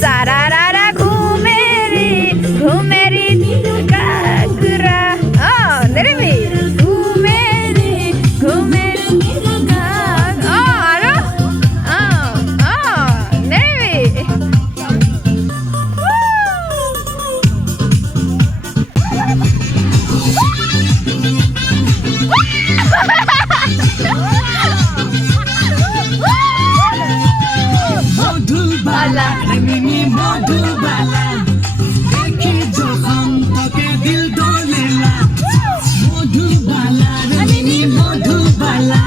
सारारा घूमेरी काकरा नेरे भी घूमेरी आरो नेरे भी मधुबाला रंगनी मधुबाला देखी जखन तके दिल डोलेला मधुबाला रंगनी मधुबाला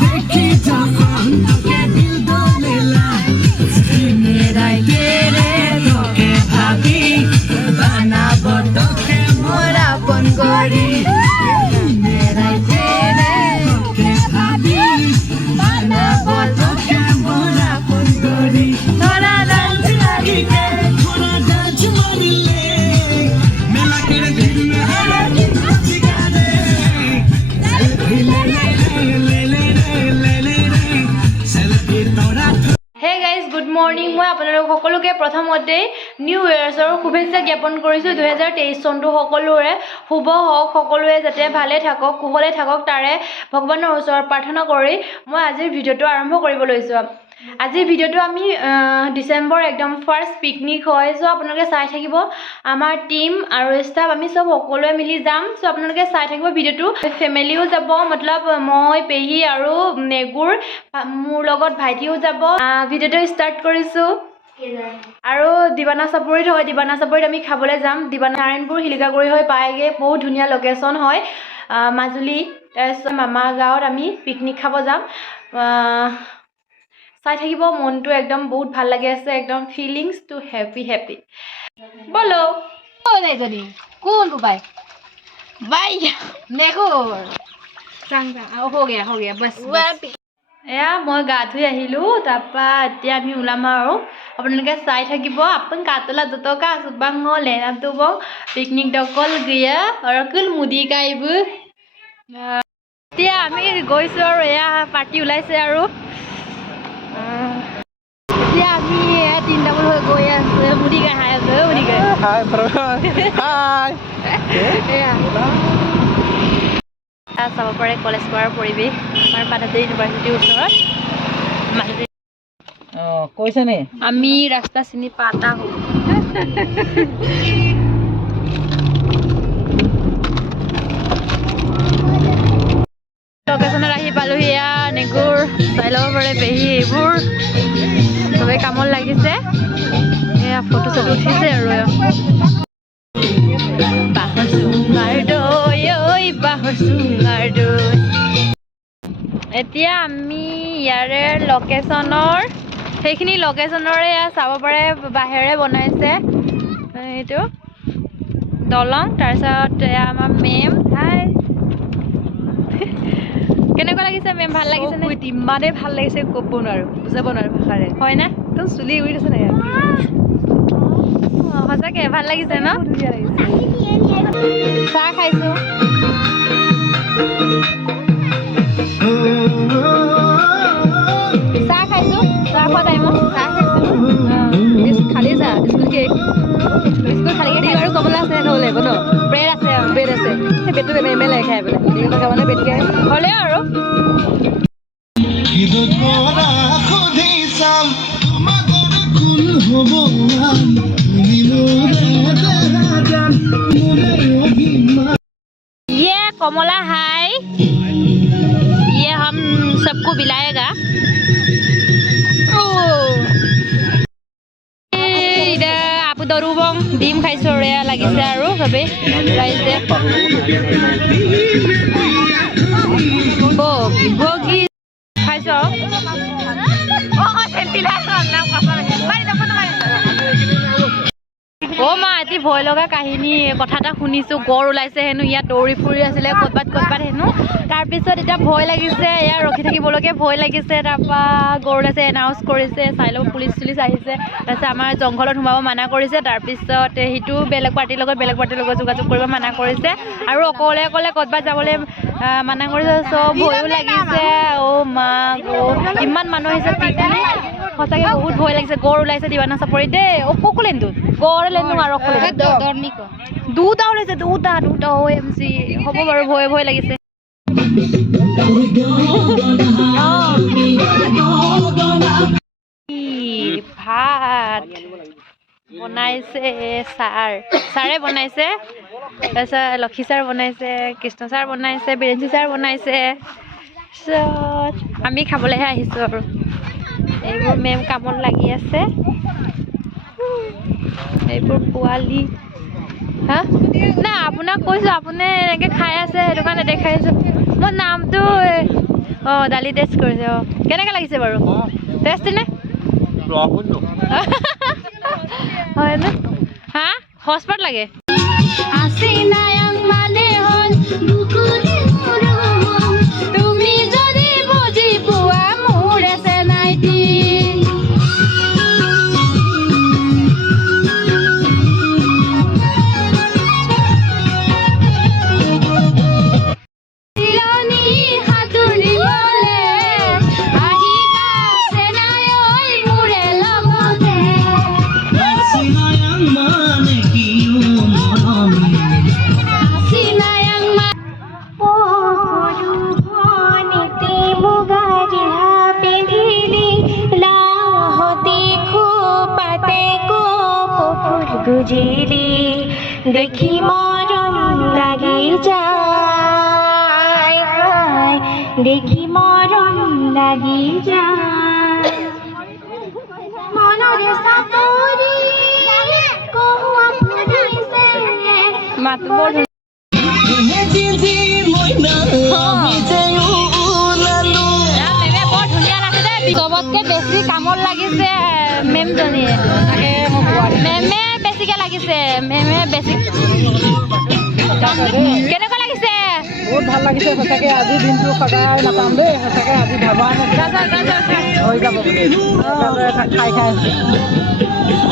देखी जखन तके दिल डोलेला मेरा तेरे तके भाभी बना बटके मोरा पन गरी मेरा तेरे तके भाभी बना बटके मोरा पन गरी थोड़ा डांस मारिले थोड़ा डांस मारिले मेला के दिल में हरा चिका दे सेल्फी ले ले ले ले ले ले ले सेल्फी तोरा हे गाइज गुड मर्निंग मैं आपलोक सकलोके प्रथमते न्यू इयर्सर शुभेच्छा ज्ञापन करिছো 2023 सनটো सकलोरे शुभ हक सकलोए जाते भाले थाকক कुशले थाকক तारे भगवाনৰ ওচৰত प्रार्थना কৰি মই আজিৰ ভিডিওটো আৰম্ভ কৰিব লৈছো আজিৰ ভিডিওটো আমি ডিসেম্বৰ একদম ফাৰ্স্ট পিকনিক হয় সো আপোনালোকে চাই থাকিব আমাৰ টিম আৰু ষ্টাফ আমি সব সকলোৱে মিলি যাম সো আপোনালোকে চাই থাকিব ভিডিওটো ফ্যামিলিও যাব मतलब মই পেহি আৰু নেগুৰ মোৰ লগত ভাইটিও যাব ভিডিওটো স্টাৰ্ট কৰিছো আৰু দিবানা চাপৰিত হয় দিবানা চাপৰিত আমি খাবলৈ যাম দিবানা নাৰায়ণপুৰ হিলিকাগুৰি হৈ পায়গে বহুত ধুনীয়া লোকেশন হয় মাজুলী মামা গাঁৱত আমি পিকনিক খাব যাম চাই থাকিব মনটো একদম বহুত ভাল লাগি আছে একদম ফিলিংস টু হ্যাপি বলো ও নাই জানি কোন বাই বাই নেগুৰ চাংগা हो गया बस এয়া মই গা ধুই আহিলো তাপা এতিয়া আমি ওলাম আৰু আপোনালোকে চাই থাকিব আপন কাতলা দুটকা সুবাং লেনাম তো বং পিকনিক দকল গিয়া অৰকুল মুদি কাইব এতিয়া আমি গৈছো আৰু এয়া পাৰ্টি ওলাইছে আৰু এতিয়া আমি তিনটামান হৈ গৈ আছে মুদি গাই হাই আছে মুদি গাই হাই হাই এয়া চাব পাৰে কলেজ পঢ়াৰ পৰিৱেশ আমাৰ পাঠাতে ইউনিভাৰ্চিটিৰ ওচৰত কৈছে নে আমি ৰাস্তা চিনি পাতা হো লোকেশনত আহি পালোহি এয়া নেগুৰ চাই ল'ব পাৰে পেহী এইবোৰ চবে কামত লাগিছে এয়া ফটো চটো উঠিছে আৰু বাঁহৰ চুঙাৰ দৈ ঐ বাঁহৰ চুঙাৰ দৈ এতিয়া আমি ইয়াৰে লোকেশনৰ সেইখিনি লোকেশনৰে চাব পাৰে বাহিৰে বনাইছে এইটো দলং তাৰপিছত আমাৰ মেম হাই কেনেকুৱা লাগিছে মেম ভাল লাগিছে নে ইমানে ভাল লাগিছে ক'ব নোৱাৰো বুজাব নোৱাৰো ভাষাৰে হয় না তো চুলি উৰি আছে নাই সঁচাকে ভাল লাগিছে ন ধুনীয়া লাগিছে চাহ খাইছো চাহ খাইছো চাহ খোৱা টাইমত চাহ খাইছো খালি চাহ স্কুল কেক স্কুল খালি কেক আৰু কমলা আছে নহ'লে লাগিব ন ব্ৰেড আছে সেই বেডটো মেমে খাই পেলাই এইবিলাক মানে বেডকে হ'লে আৰু ये कमला हाय ये हम सबको बिलाएगा आप दरुबम ডিম খাইছো ৰেয়া লাগিছে আৰু সবে ৰাইজে বগি খাইছো ও মা এটি ভয় লগা কাহিনী কথা এটা শুনিছো গড় ওলাইছে হেনো ইয়াত দৌৰি ফুৰি আছিলে ক'ৰবাত হেনো তাৰপিছত এতিয়া ভয় লাগিছে ইয়াত ৰখি থাকিবলৈকে ভয় লাগিছে তাৰপৰা গড় ওলাইছে এনাউন্স কৰিছে চাই লওক পুলিচ আহিছে তাৰপিছত আমাৰ জংঘলত সোমাব মানা কৰিছে তাৰপিছত সেইটো বেলেগ পাৰ্টিৰ লগত যোগাযোগ কৰিব মানা কৰিছে আৰু অকলে ক'ৰবাত যাবলৈ মানা কৰিছে চব ভয়ো লাগিছে অ' মা ইমান মানুহ আহিছে পিকনিক সঁচাকৈ বহুত ভয় লাগিছে গড় ওলাইছে দিৱানা চাপৰিত দেই অকলেনটো গড় লেনো আৰু অকলে দুটা ওলাইছে দুটা OMG হ'ব বাৰু ভয় ভয় লাগিছে ভাত বনাইছে ছাৰে বনাইছে তাৰপিছত লক্ষী ছাৰ বনাইছে কৃষ্ণ ছাৰ বনাইছে বিৰেঞ্চি ছাৰ বনাইছে তাৰপিছত আমি খাবলৈহে আহিছোঁ আৰু এইবোৰ মেম কামত লাগি আছে এইবোৰ পোৱালি হা নাই আপোনাক কৈছোঁ আপুনি এনেকৈ খাই আছে সেইটো কাৰণে দেখাইছোঁ মই নামটো অঁ দালি টেষ্ট কৰিছে অঁ কেনেকৈ লাগিছে বাৰু টেষ্টি নে হয় ন হা হটস্পট লাগে তুমি যদি বুজি পোৱা মোৰ আছে নাইটি গুজিলি দেখি মৰম লাগি যায় দেখি মৰম লাগি যায় মনৰে চাপৰি কহুৱা ফুৰিছে মাত বৰ চবতকে বেছি কামত লাগিছে মেমজনীয়ে মেমে বেছিকে লাগিছে মেমে বেছি কেনেকুৱা লাগিছে বহুত ভাল লাগিছে সঁচাকৈ আজি দিনটো সদায় নাপাম দেই সঁচাকৈ আজি ভাবা হৈ যাব বুলি গাজৰ খাই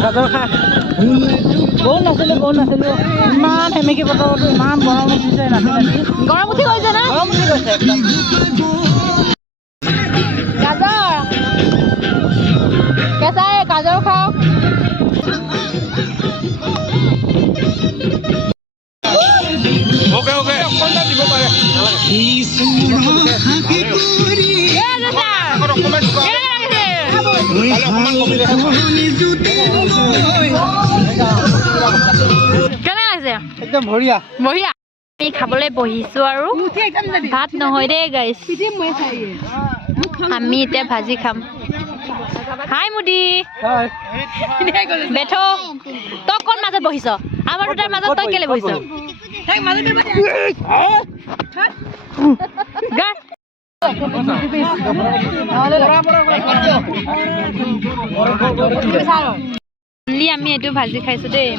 গাজৰ খা বহুত নাছিলোঁ ইমান সেমেকি বতৰতো ইমান গৰম উঠিছে নাচি গৰম উঠি গৈছে না গৰম উঠি গৈছে একদম গাজৰ কেঁচাই গাজৰ খাওঁ ওকে অকণমান দিব পাৰে কেনে লাগিছে একদম বঢ়িয়া বঢ়িয়া আমি খাবলৈ বহিছোঁ আৰু ভাত নহয় দেই গাইছ আমি এতিয়া ভাজি খাম হাই মুদি বেঠো তই কোন মাজত বহিছ আমাৰ দুটাৰ মাজত তই কেলে বহিছ আমি এইটো ভাজি খাইছো দেই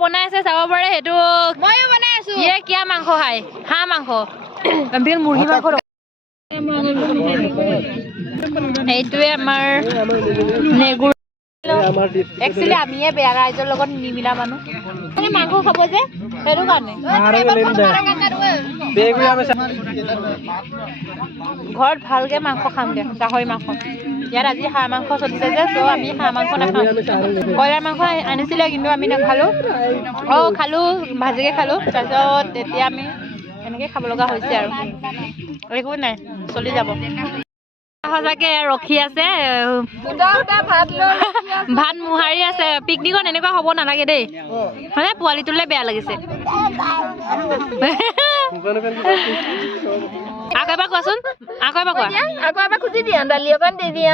বনাইছে চাব পাৰে সেইটো ময়ো বনাই আছো ইয়ে কিয়া মাংস খাই হাঁহ মাংস মুৰ্গী মাংস এইটোৱে আমাৰ নেগুৰ একচুৱেলি আমিয়ে বেয়া ৰাইজৰ লগত নিমিলা মানুহ মানে মাংস খাব যে সেইটো কাৰণে ঘৰত ভালকে মাংস খামগে গাহৰি মাংস ইয়াত আজি হাঁহ মাংস চলিছে যে চ' আমি হাঁহ মাংস নাখাওঁ ব্ৰইলাৰ মাংস আনিছিলে কিন্তু আমি নাখালোঁ খালোঁ ভাজিকে খালোঁ তাৰপিছত তেতিয়া আমি এনেকৈ খাব লগা হৈছে আৰু একো নাই চলি যাব সঁচাকে ৰখি আছে ভাত মোহাৰি আছে পিকনিকত এনেকুৱা হ'ব নালাগে দেই মানে পোৱালিটোলৈ বেয়া লাগিছে আকৌ এবাৰ কোৱাচোন আকৌ এবাৰ খুজি দিয়া দালি অকণ দি দিয়া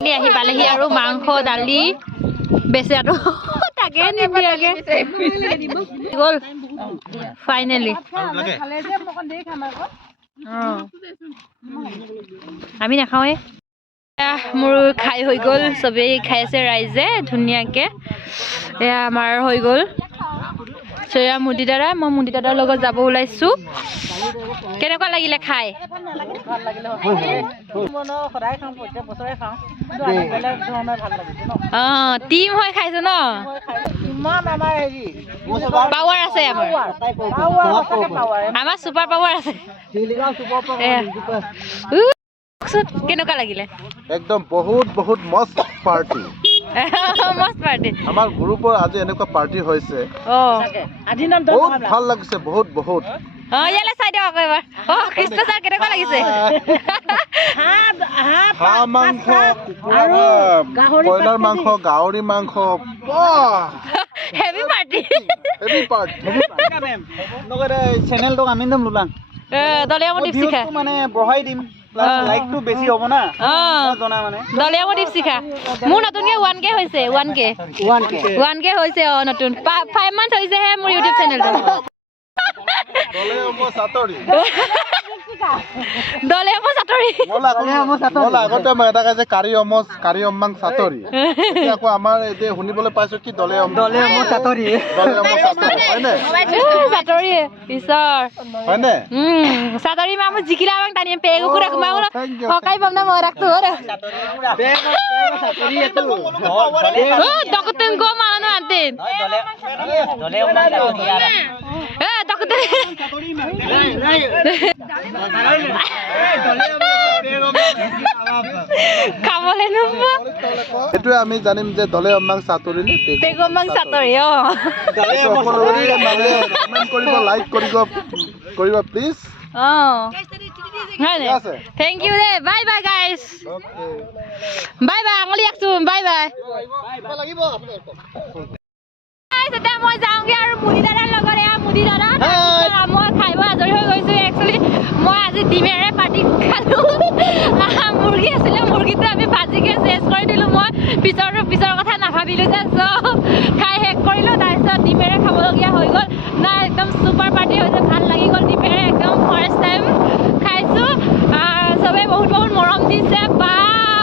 আহি পালেহি আৰু মাংস দালি বেচেৰাটো তাকে নিদিয়াকে গ'ল ফাইনেলি আমি নাখাওঁৱে মোৰ খাই হৈ গ'ল চবেই খাই আছে ৰাইজে ধুনীয়াকৈ এয়া আমাৰ হৈ গ'ল চ' এয়া মুদি দাদা মই মুদি দাদাৰ লগত যাব ওলাইছোঁ কেনেকুৱা লাগিলে খাই ভাল লাগিলে সদায় খাওঁ প্ৰত্যেক বছৰে খাওঁ কিন্তু আজি বেলেগ ধৰণে ভাল লাগিছে ন অঁ টিম হৈ খাইছো ন ইমান আমাৰ হেৰি পাৱাৰ আছে আমাৰ আমাৰ ছুপাৰ পাৱাৰ আছে কেনেকুৱা লাগিলে একদম বহুত বহুত মস্ত পাৰ্টি মস্ত পাৰ্টি আমাৰ গ্ৰুপৰ আজি এনেকুৱা পাৰ্টি হৈছে অঁ আজি নাম বহুত ভাল লাগিছে বহুত বহুত অঁ ইয়ালৈ চাই দিয়ক আকৌ এবাৰ অঁ কৃষ্ণ ছাৰ কেনেকুৱা লাগিছে হাঁহ মাংস কুকুৰা ব্ৰইলাৰ মাংস গাহৰি মাংস হেভি পাৰ্টি হেভি পাৰ্টি চেনেলটোক আমি একদম নোলাম দলীয় মদীপ শিখা মানে বঢ়াই দিম লাইকটো বেছি হ'ব না অঁ জনা মানে দলীয় মদীপ শিখা মোৰ নতুনকৈ 1K হৈছে 1K হৈছে অঁ নতুন 5 মান্থ হৈছেহে মোৰ ইউটিউব চেনেলটো দলে অমো চাটৰি আগতে মই এটা কৈছে কাৰি অম্মাং চাটৰি আকৌ আমাৰ এতিয়া শুনিবলৈ পাইছো কি দলে চাটৰি হয়নে চাটৰি ঈশ্বৰ হয়নে চাটৰি মামু জিকিলা আমাক টানি পেগু কুৰা কুমাও হকাই পাম না মই ৰাখতো ৰ দকতেন গো মানো আন্তেন দকতেন খাবলে নুব এইটোৱে আমি জানিম যে দলে অম্মাং চাটৰি নে পেগু অম্মাং চাটৰি অঁ কমেণ্ট কৰিব লাইক কৰিব প্লিজ অঁ থেংক ইউ দে bye bye guys bye bye আঙুলি একচোন বাই বাই এতিয়া মই যাওঁগে আৰু মুদি দাদাৰ লগত এয়া মুদি দাদা মই খাই বৈ আজৰি হৈ গৈছোঁ একচুৱেলি মই আজি ডিমেৰে পাৰ্টি খালোঁ মুৰ্গী আছিলে মুৰ্গীটো আমি ভাজিকে চেঞ্জ কৰি দিলোঁ মই পিছৰ কথা নাভাবিলোঁ যে চব খাই শেষ কৰিলোঁ তাৰপিছত ডিমেৰে খাবলগীয়া হৈ গ'ল না একদম ছুপাৰ পাৰ্টি হৈছে ভাল লাগি গ'ল ডিমেৰে একদম ফাৰ্ষ্ট টাইম খাইছোঁ চবেই বহুত বহুত মৰম দিছে বা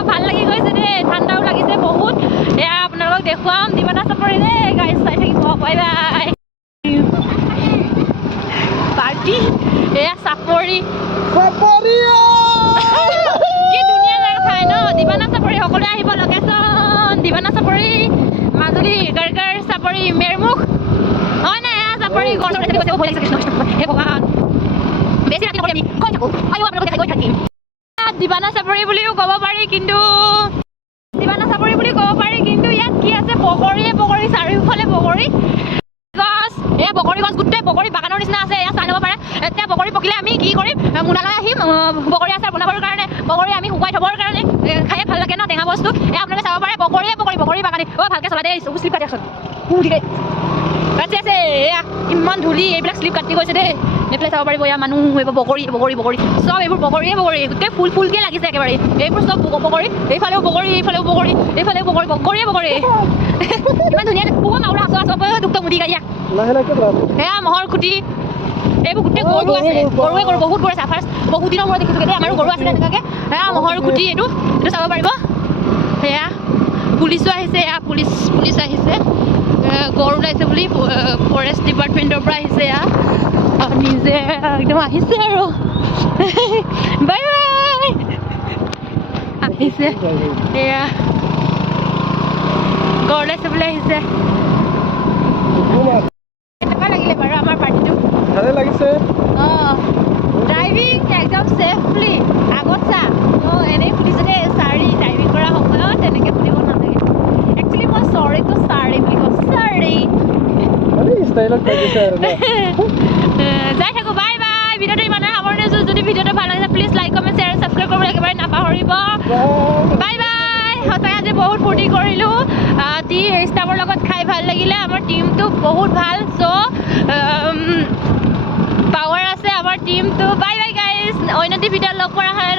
ভাল লাগি গৈছে দেই ঠাণ্ডাও লাগিছে বহুত এয়া আপোনালোকক দেখুৱাম দিবানা চাপৰি দেই গাড়ী চাই থাকিব বাই বাই পাৰ্টি এয়া চাপৰি কি ধুনীয়া জেগা ঠাই ন দিবানা চাপৰি সকলোৱে আহিব লোকেশ্যন দিবানা চাপৰি মাজুলী গাৰগাৰ চাপৰি মেৰমুখ হয় নাই এয়া চাপৰি গড় ভয় লাগিছে কৃষ্ণ হে ভগৱান বেছি ৰাতি নকৰি আমি কৈ থাকোঁ আয়ো আপোনালোকক দেখাই গৈ থাকিম দিবানা চাপৰি বুলিও ক'ব পাৰি কিন্তু দিবানা চাপৰি বুলি ক'ব পাৰি কিন্তু ইয়াত কি আছে বগৰীয়ে বগৰী চাৰিওফালে বগৰী গছ এয়া বগৰী গছ গোটেই বগৰী বাগানৰ নিচিনা আছে এয়া চাই ল'ব পাৰে এতিয়া বগৰী পকিলে আমি কি কৰিম মোনালৈ আহিম বগৰী আচাৰ বনাবৰ কাৰণে বগৰী আমি শুকুৱাই থ'বৰ কাৰণে খাই ভাল লাগে ন টেঙা বস্তু এয়া আপোনালোকে চাব পাৰে বগৰীয়ে বগৰী বাগানী ভালকৈ চলা দেই শ্লিপ কাটি আচোন ঠিকে কাটি আছে এয়া ইমান ধূলি এইবিলাক শ্লিপ কাটি গৈছে দেই এইফালে চাব পাৰিব এয়া মানুহ এইবোৰ বগৰী চব এইবোৰ বগৰীয়ে বগৰী গোটেই ফুলকৈ লাগিছে একেবাৰে এইবোৰ চব বগৰী এইফালেও বগৰী বগৰীয়ে বগৰী ইমান ধুনীয়া পুৱা মাউৰা আছো দুক্ত মুদি গাড়ীয়া সেয়া মহৰ খুটি এইবোৰ গোটেই গৰু আছে গৰুৱে গৰু বহুত গৰু আছে ফাৰ্ষ্ট বহুত দিনৰ মূৰত দেখিছোঁ দেই আমাৰো গৰু আছিলে এনেকুৱাকৈ সেয়া মহৰ খুটি এইটো চাব পাৰিব সেয়া পুলিচো আহিছে এয়া পুলিচ আহিছে গড় ওলাইছে বুলি ফৰেষ্ট ডিপাৰ্টমেণ্টৰ পৰা আহিছে এয়া নিজে একদম আহিছে আৰু বাই বাই আহিছে এয়া গড় ওলাইছে বুলি আহিছে কেনেকুৱা লাগিলে বাৰু আমাৰ পাৰ্টিটো ভালে লাগিছে অঁ ড্ৰাইভিং একদম ছেফলি আগত চা অঁ এনেই সুধিছোঁ দেই চাৰি ড্ৰাইভিং কৰা সময়ত তেনেকৈ সুধিব নালাগে একচুৱেলি মই চৰিটো চাৰি বুলি কওঁ চাৰি যাই থাকোঁ বাই বাই ভিডিঅ'টো ইমানে সামৰণি আছোঁ যদি ভিডিঅ'টো ভাল লাগিছে please like comment share subscribe কৰিবলৈ একেবাৰে নাপাহৰিব বাই বাই সঁচাকৈ আজি বহুত ফূৰ্তি কৰিলোঁ ষ্টাফৰ লগত খাই ভাল লাগিলে আমাৰ টিমটো বহুত ভাল চ' পাৱাৰ আছে আমাৰ টিমটো বাই বাই গাইজ অন্য ভিডিঅ'ত লগ কৰা হ'লে